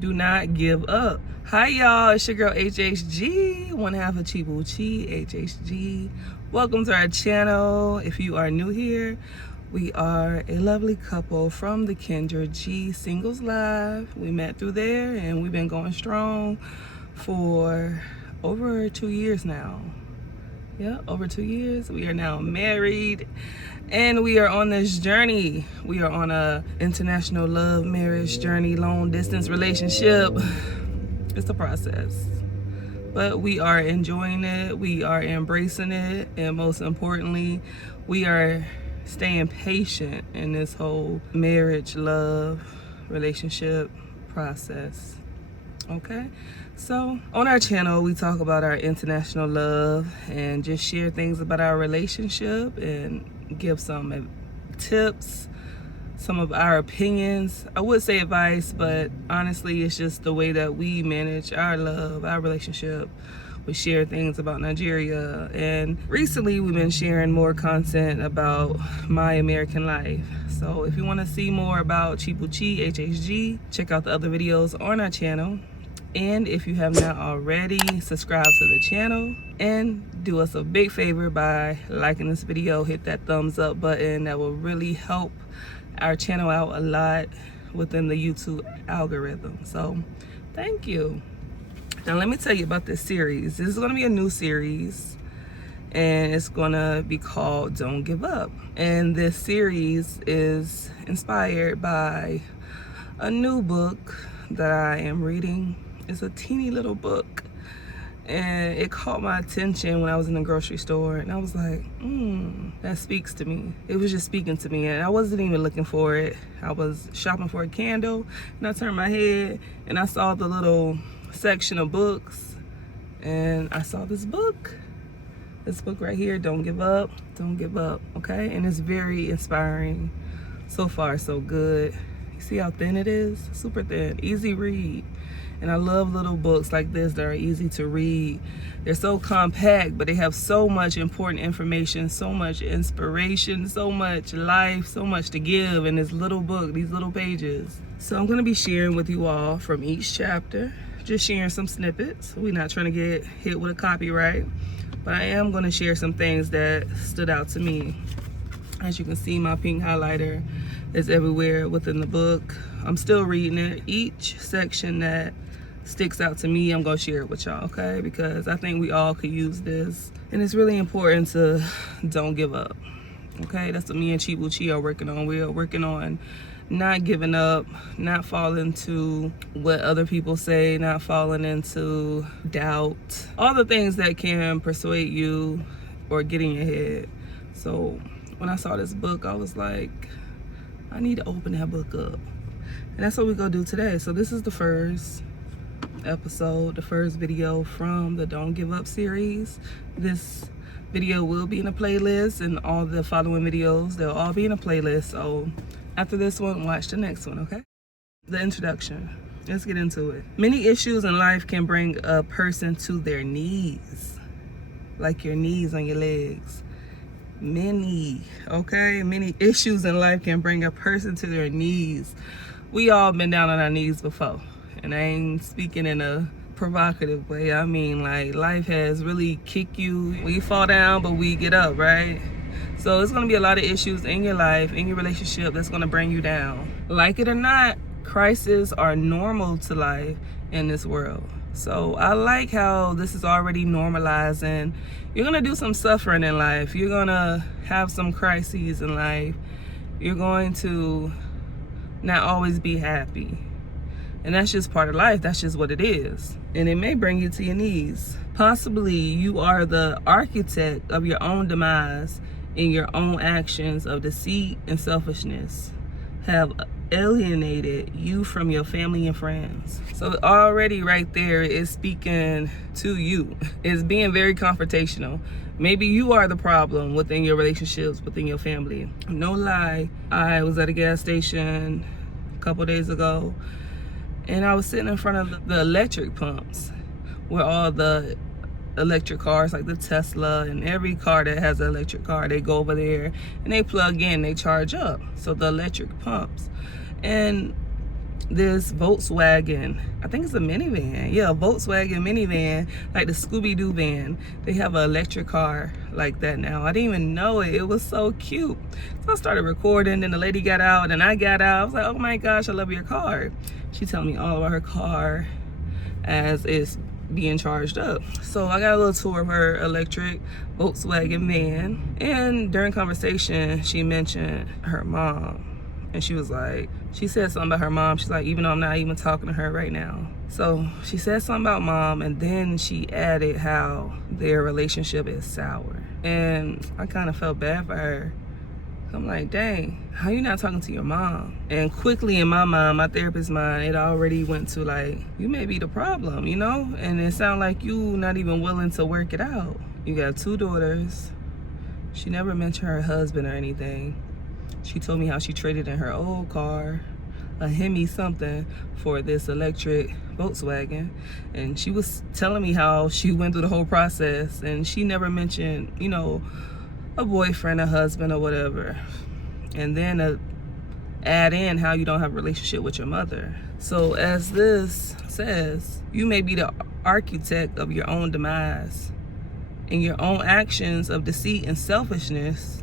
Do not give up. Hi y'all, it's your girl HHG, one half of ChibuchiHHG. Welcome to our channel. If you are new here, we are a lovely couple from the Kendra G Singles Live. We met through there and we've been going strong for over 2 years now. Yeah, over 2 years. We are now married and we are on this journey. We are on a international love marriage journey, long distance relationship. It's a process, but we are enjoying it. We are embracing it. And most importantly, we are staying patient in this whole marriage, love, relationship process. Okay, so on our channel we talk about our international love and just share things about our relationship and give some tips, some of our opinions. I would say advice, but honestly it's just the way that we manage our love, our relationship. We share things about Nigeria, and recently we've been sharing more content about my American life. So if you want to see more about ChibuchiHHG, check out the other videos on our channel. And if you have not already, subscribe to the channel and do us a big favor by liking this video. Hit that thumbs up button. That will really help our channel out a lot within the YouTube algorithm. So thank you. Now let me tell you about this series. This is going to be a new series and it's going to be called Don't Give Up. And this series is inspired by a new book that I am reading. It's a teeny little book and it caught my attention when I was in the grocery store and I was like, that speaks to me. It was just speaking to me and I wasn't even looking for it. I was shopping for a candle and I turned my head and I saw the little section of books and I saw this book right here, Don't Give Up, Don't Give Up. Okay, and it's very inspiring. So far so good. You see how thin it is? Super thin, easy read. And I love little books like this that are easy to read. They're so compact, but they have so much important information, so much inspiration, so much life, so much to give in this little book, these little pages. So I'm gonna be sharing with you all from each chapter, just sharing some snippets. We're not trying to get hit with a copyright, but I am gonna share some things that stood out to me. As you can see, my pink highlighter is everywhere within the book. I'm still reading it. Each section that sticks out to me, I'm gonna share it with y'all, okay? Because I think we all could use this. And it's really important to don't give up, okay? That's what me and Chibuchi are working on. We are working on not giving up, not falling to what other people say, not falling into doubt. All the things that can persuade you or get in your head. So when I saw this book, I was like, I need to open that book up. And that's what we're gonna do today. So this is the first episode, the first video from the Don't Give Up series. This video will be in a playlist, and all the following videos, they'll all be in a playlist. So after this one, watch the next one, okay? The introduction. Let's get into it. Many issues in life can bring a person to their knees, like your knees on your legs. Many issues in life can bring a person to their knees. We all been down on our knees before, and I ain't speaking in a provocative way. I mean, like, life has really kicked you. We fall down, but we get up, right? So there's gonna be a lot of issues in your life, in your relationship, that's gonna bring you down. Like it or not, crises are normal to life in this world. So I like how this is already normalizing. You're gonna do some suffering in life. You're gonna have some crises in life. You're going to not always be happy. And that's just part of life. That's just what it is. And it may bring you to your knees. Possibly you are the architect of your own demise in your own actions of deceit and selfishness have alienated you from your family and friends. So already right there is speaking to you. It's being very confrontational. Maybe you are the problem within your relationships, within your family. No lie, I was at a gas station a couple days ago and I was sitting in front of the electric pumps where all the electric cars, like the Tesla and every car that has an electric car, they go over there and they plug in, they charge up. So the electric pumps. And this Volkswagen, I think it's a minivan. Yeah, a Volkswagen minivan, like the Scooby-Doo van. They have an electric car like that now. I didn't even know it. It was so cute. So I started recording, and the lady got out, and I got out. I was like, oh my gosh, I love your car. She telling me all about her car as it's being charged up. So I got a little tour of her electric Volkswagen van, and during conversation, she mentioned her mom. And she was like, she said something about her mom. She's like, even though I'm not even talking to her right now. So she said something about mom, and then she added how their relationship is sour. And I kind of felt bad for her. I'm like, dang, how you not talking to your mom? And quickly in my mind, my therapist's mind, it already went to like, you may be the problem, you know? And it sounded like you not even willing to work it out. You got 2 daughters. She never mentioned her husband or anything. She told me how she traded in her old car, a Hemi something, for this electric Volkswagen. And she was telling me how she went through the whole process, and she never mentioned, you know, a boyfriend, a husband, or whatever. And then add in how you don't have a relationship with your mother. So as this says, you may be the architect of your own demise, and your own actions of deceit and selfishness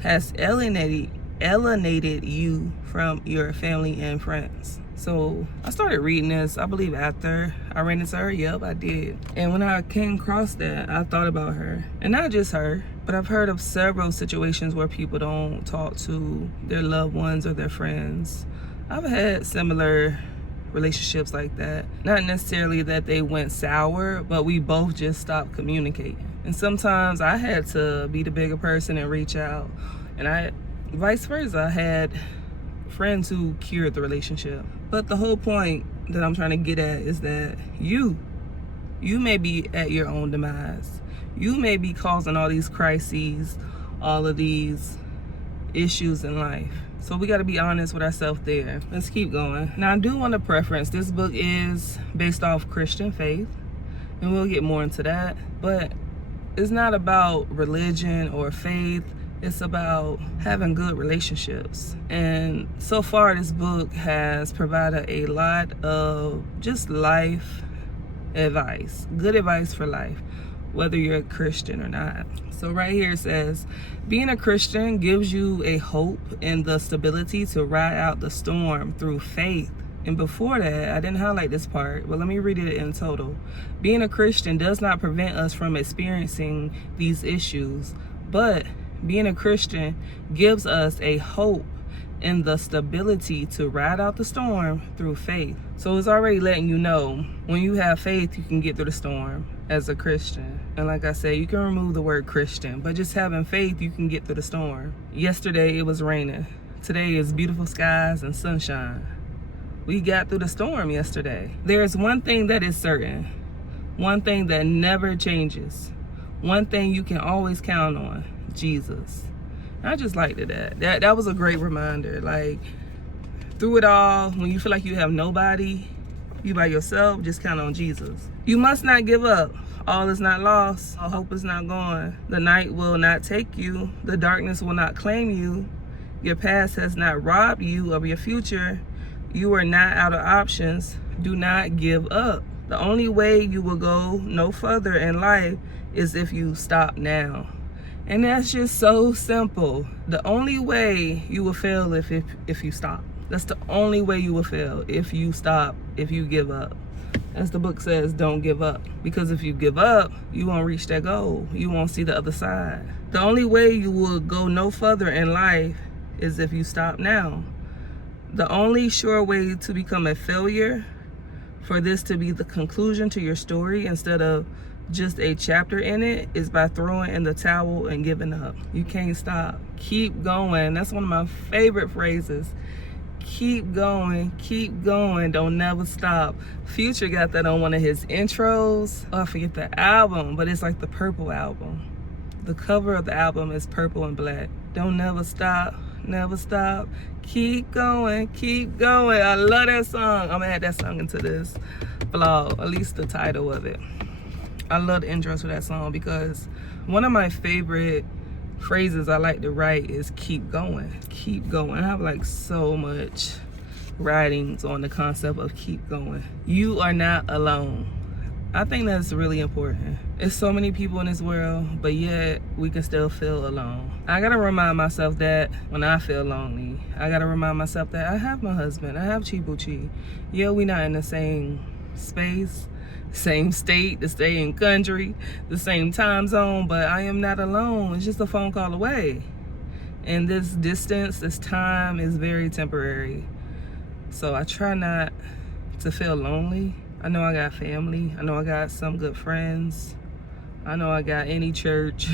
has alienated you from your family and friends. So I started reading this, I believe after I ran into her. Yep, I did. And when I came across that, I thought about her. And not just her, but I've heard of several situations where people don't talk to their loved ones or their friends. I've had similar relationships like that. Not necessarily that they went sour, but we both just stopped communicating. And sometimes I had to be the bigger person and reach out. And vice versa, I had friends who cured the relationship. But the whole point that I'm trying to get at is that you may be at your own demise. You may be causing all these crises, all of these issues in life. So we got to be honest with ourselves there. Let's keep going. Now I do want to preference, this book is based off Christian faith, and we'll get more into that. But it's not about religion or faith. It's about having good relationships. And so far, this book has provided a lot of just life advice, good advice for life, whether you're a Christian or not. So right here it says, being a Christian gives you a hope and the stability to ride out the storm through faith. And before that, I didn't highlight this part, but let me read it in total. Being a Christian does not prevent us from experiencing these issues, but being a Christian gives us a hope and the stability to ride out the storm through faith. So it's already letting you know, when you have faith, you can get through the storm as a Christian. And like I said, you can remove the word Christian, but just having faith, you can get through the storm. Yesterday, it was raining. Today is beautiful skies and sunshine. We got through the storm yesterday. There's one thing that is certain, one thing that never changes, one thing you can always count on: Jesus. I just liked it. That was a great reminder. Like, through it all, when you feel like you have nobody, you by yourself, just count on Jesus. You must not give up. All is not lost. All hope is not gone. The night will not take you. The darkness will not claim you. Your past has not robbed you of your future. You are not out of options. Do not give up. The only way you will go no further in life is if you stop now. And that's just so simple. The only way you will fail if you stop. That's the only way you will fail, if you stop, if you give up. As the book says, don't give up. Because if you give up, you won't reach that goal. You won't see the other side. The only way you will go no further in life is if you stop now. The only sure way to become a failure, for this to be the conclusion to your story instead of just a chapter in it, is by throwing in the towel and giving up. You can't stop. Keep going. That's one of my favorite phrases. Keep going, don't never stop. Future got that on one of his intros. Oh, I forget the album, but it's like the purple album. The cover of the album is purple and black. Don't never stop, never stop. Keep going, keep going. I love that song. I'm gonna add that song into this vlog, at least the title of it. I love the intros for that song because one of my favorite phrases I like to write is keep going, keep going. I have like so much writings on the concept of keep going. You are not alone. I think that's really important. There's so many people in this world, but yet we can still feel alone. I gotta remind myself that when I feel lonely. I gotta remind myself that I have my husband, I have Chibuchi. Yeah, we not in the same space, same state, the same country, the same time zone, but I am not alone. It's just a phone call away. And this distance, this time is very temporary. So I try not to feel lonely. I know I got family. I know I got some good friends. I know I got any church.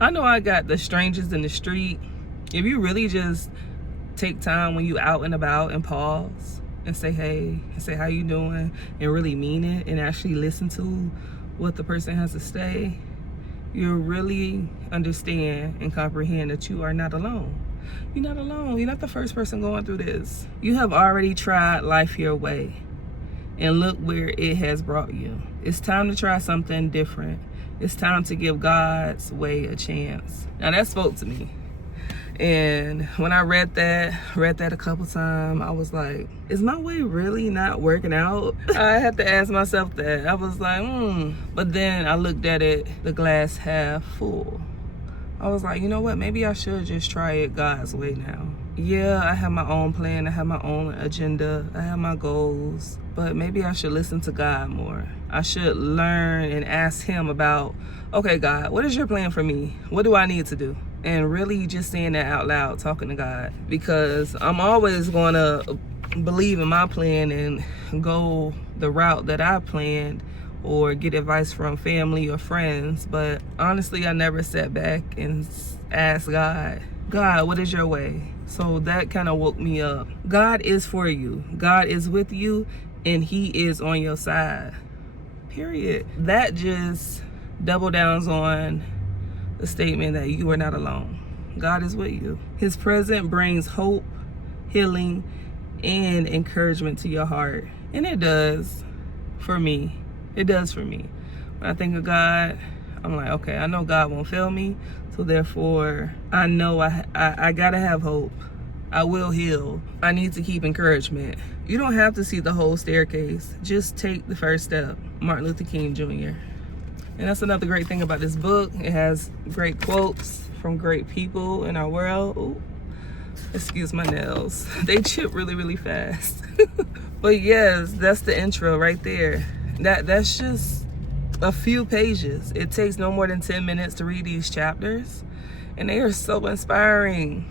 I know I got the strangers in the street. If you really just take time when you out and about and pause and say hey, and say how you doing, and really mean it and actually listen to what the person has to say, you'll really understand and comprehend that you are not alone. You're not alone. You're not the first person going through this. You have already tried life your way. And look where it has brought you. It's time to try something different. It's time to give God's way a chance. Now that spoke to me. And when I read that a couple times, I was like, is my way really not working out? I had to ask myself that. I was like, But then I looked at it, the glass half full. I was like, you know what? Maybe I should just try it God's way now. Yeah, I have my own plan. I have my own agenda. I have my goals. But maybe I should listen to God more. I should learn and ask him about, okay, God, what is your plan for me? What do I need to do? And really just saying that out loud, talking to God. Because I'm always going to believe in my plan and go the route that I planned, or get advice from family or friends. But honestly, I never sat back and asked God, what is your way? So that kind of woke me up. God is for you. God is with you, and he is on your side. Period. That just double downs on the statement that you are not alone. God is with you. His presence brings hope, healing, and encouragement to your heart. And it does for me. It does for me. When I think of God, I'm like, okay, I know God won't fail me. So therefore, I know I gotta have hope. I will heal. I need to keep encouragement. You don't have to see the whole staircase. Just take the first step. Martin Luther King Jr. And that's another great thing about this book. It has great quotes from great people in our world. Ooh, excuse my nails. They chip really, really fast. But yes, that's the intro right there. That's just a few pages. It takes no more than 10 minutes to read these chapters, and they are so inspiring.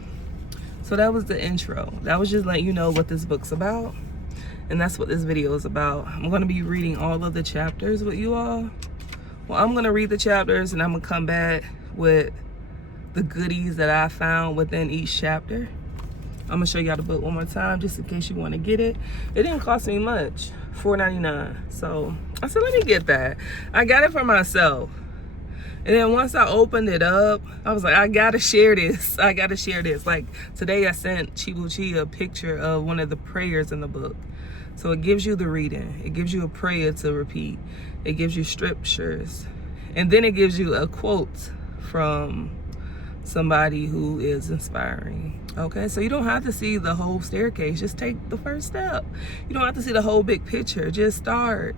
So that was the intro. That was just letting you know what this book's about, and that's what this video is about. I'm going to be reading all of the chapters with you all. Well, I'm going to read the chapters, and I'm going to come back with the goodies that I found within each chapter. I'm going to show y'all the book one more time just in case you want to get it. It didn't cost me much, $4.99. So I said, let me get that. I got it for myself. And then once I opened it up, I was like, I got to share this. I got to share this. Like today I sent Chibuchi a picture of one of the prayers in the book. So it gives you the reading. It gives you a prayer to repeat. It gives you scriptures. And then it gives you a quote from somebody who is inspiring. Okay, so you don't have to see the whole staircase. Just take the first step. You don't have to see the whole big picture. Just start.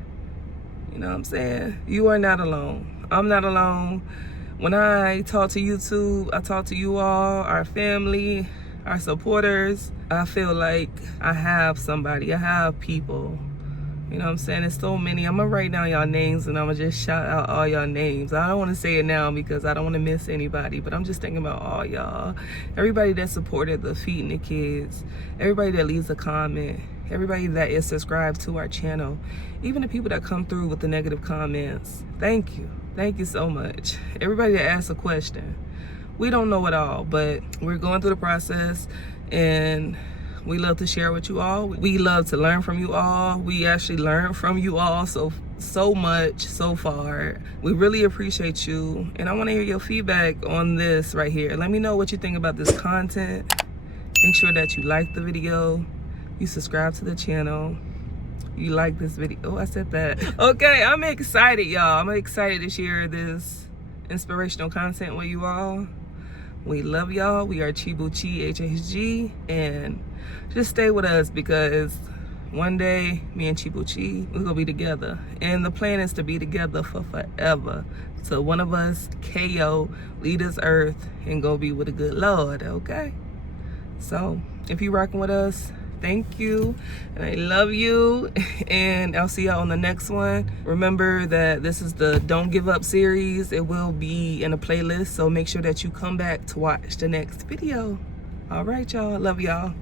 You know what I'm saying? You are not alone. I'm not alone. When I talk to YouTube, I talk to you all, our family, our supporters. I feel like I have somebody. I have people. You know what I'm saying? There's so many. I'm going to write down y'all names and I'm going to just shout out all y'all names. I don't want to say it now because I don't want to miss anybody, but I'm just thinking about all y'all. Everybody that supported the Feeding the Kids. Everybody that leaves a comment. Everybody that is subscribed to our channel. Even the people that come through with the negative comments. Thank you. Thank you so much. Everybody that asks a question. We don't know it all, but we're going through the process, and we love to share with you all. We love to learn from you all. We actually learn from you all so much so far. We really appreciate you, and I want to hear your feedback on this right here. Let me know what you think about this content. Make sure that you like the video, you subscribe to the channel, you like this video. Oh, I said that. Okay, I'm excited, y'all. I'm excited to share this inspirational content with you all. We love y'all. We are ChibuchiHHG, and just stay with us because one day me and Chibuchi, we're gonna be together, and the plan is to be together for forever. So one of us KO, leave this earth and go be with the good Lord, okay? So if you rocking with us, thank you, and I love you, and I'll see y'all on the next one. Remember that this is the Don't Give Up series. It will be in a playlist, so make sure that you come back to watch the next video. All right, y'all. Love y'all.